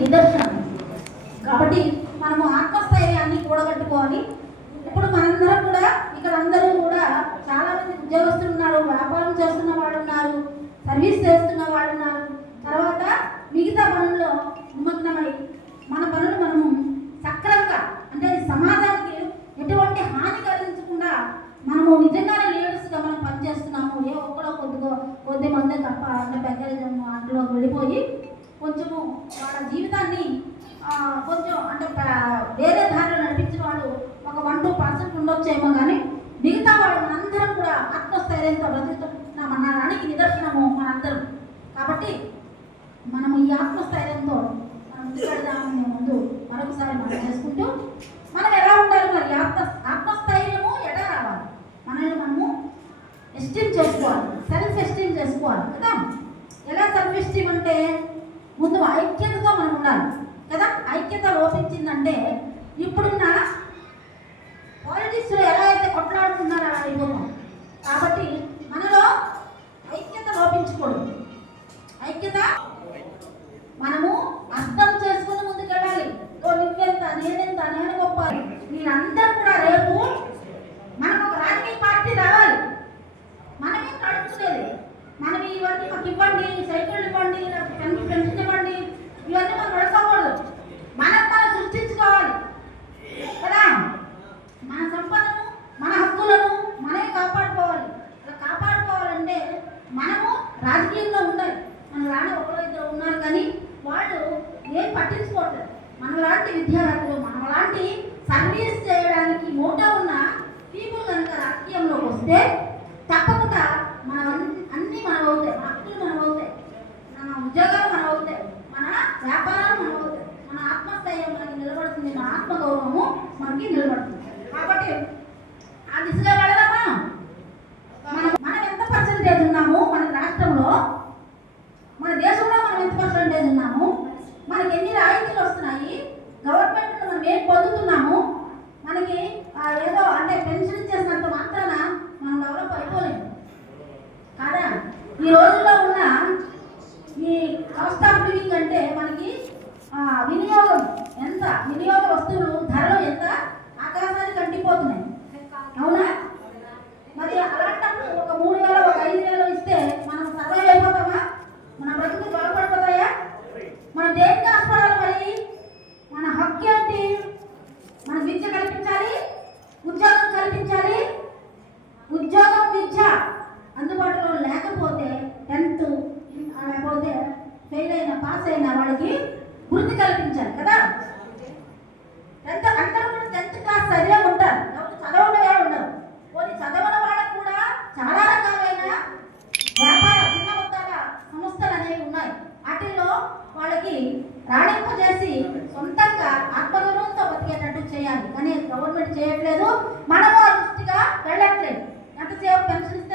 నిదర్శనం. కాబట్టి మనము ఆత్మస్థైర్యాన్ని కూడగట్టుకోవాలి. ఇప్పుడు మనందరం కూడా ఇక్కడ అందరూ కూడా చాలా మంది ఉద్యోగస్తులు ఉన్నారు వ్యాపారం చేస్తున్న వాళ్ళు ఉన్నారు సర్వీస్ చేస్తున్న వాళ్ళు ఉన్నారు. తర్వాత మిగతా పనుల్లో నిమగ్నమై మన పనులు మనము సక్రమంగా అంటే సమాజానికి ఎటువంటి హాని కలిగించకుండా మనము నిజంగానే లీడర్స్గా మనం పనిచేస్తున్నాము. ఏ ఒక్కడో కొద్దిగా కొద్ది మందే తప్ప అంటే పెద్దరిజం అందులో వెళ్ళిపోయి కొంచెము వాళ్ళ జీవితాన్ని కొంచెం అంటే వేరే దారిలో నడిపించిన వాళ్ళు ఒక వన్ టూ పర్సెంట్ ఉండొచ్చేమో కానీ మిగతా వాళ్ళు మనందరం కూడా ఆత్మస్థైర్యంతో బ్రతుకుతున్నాం నిదర్శనము మనందరం. కాబట్టి మనము ఈ ఆత్మస్థైర్యంతో మనం ముందుకెడదామని ముందు మరొకసారి మనం చేసుకుంటూ మనం ఎలా ఉండాలి మరి? ఆత్మ ఆత్మస్థైర్యము ఎడ రావాలి? మనల్ని మనము ఎస్టీమ్ చేసుకోవాలి. సెల్ఫ్ ఎస్టీమ్ చేసుకోవాలి కదా? ఎలా సెల్ఫ్ ఎస్టీమ్ అంటే ముందు ఐక్యతతో మనం ఉండాలి. కదా? ఐక్యత లోపించిందంటే ఇప్పుడున్న పాలిటిక్స్లో ఎలా అయితే కొట్లాడుతున్నారో అలా అయిపోతాం కాబట్టి మనలో ఐక్యత లోపించకూడదు ఐక్యత మనము అర్థం చేసుకుని ముందుకెళ్ళాలి ఓ నువ్వెంత నేనెంత నేను గొప్ప మీరందరూ కూడా రేపు మనకు ఒక రాజకీయ పార్టీ రావాలి మనమే నడుచుకునేది మనం ఇవన్నీ మాకు ఇవ్వండి సైకిల్ ఇవ్వండి నాకు పెన్- పెన్షన్ ఇవ్వండి ఇవన్నీ మనం నడుకోకూడదు మనం మనం సృష్టించుకోవాలి కదా మన సంపదను మన హక్కులను మనమే కాపాడుకోవాలి అలా కాపాడుకోవాలంటే మనము రాజకీయంలో ఉండాలి మన రాని ఒకరో ఇద్దరు ఉన్నారు కానీ వాళ్ళు ఏం పట్టించుకోవట్లేదు. మనలాంటి విద్యార్థులు మనలాంటి సర్వీస్ చేయడానికి మోటా ఉన్న పీపుల్ కనుక రాజకీయంలోకి వస్తే తప్పకుండా మన అన్ని- అన్ని మనం అవుతాయి మన హక్కులు మనం అవుతాయి మన ఉద్యోగాలు మనం అవుతాయి మన వ్యాపారాలు మనం అవుతాయి మన ఆత్మస్థైర్యం మనకి నిలబడుతుంది. మన ఆత్మగౌరవము మనకి నిలబడుతుంది. కాబట్టి ఆ దిశగా వెళదామా మనం మనం ఎంత పర్సంటేజ్ ఉన్నాము మన రాష్ట్రంలో మన దేశంలో మనం ఎంత పర్సంటేజ్ ఉన్నాము మనకి ఎన్ని వస్తున్నాయి గవర్నమెంట్ మనం ఏం పొందుతున్నాము? మనకి ఏదో అంటే పెన్షన్ ఇచ్చేసినంత మాత్రాన మనం డెవలప్ అయిపోలేము కాదా? ఈ రోజుల్లో ఉన్న ఈ కాస్ట్ ఆఫ్ లివింగ్ అంటే మనకి వినియోగం ఎంత? వినియోగ వస్తువులు ఫెయిల్ అయిన పాస్ అయిన వాళ్ళకి గుర్తి కల్పించాలి కదా. ఎంత అందరూ కూడా టెన్త్ క్లాస్ చదివే ఉంటారు. ఎవరు చదవని వాడు ఉండరు. కొన్ని చదవని వాళ్ళకు కూడా చాలా రకాలైన వ్యాపార చిన్న మొత్తాల సంస్థలు అనేవి ఉన్నాయి. వాటిల్లో వాళ్ళకి రాణింపజేసి సొంతంగా ఆత్మగౌరవంతో బతికేటట్టు చేయాలి. కానీ గవర్నమెంట్ చేయట్లేదు. మనము దృష్టిగా వెళ్ళట్లేదు. ఎంతసేపు పెన్షన్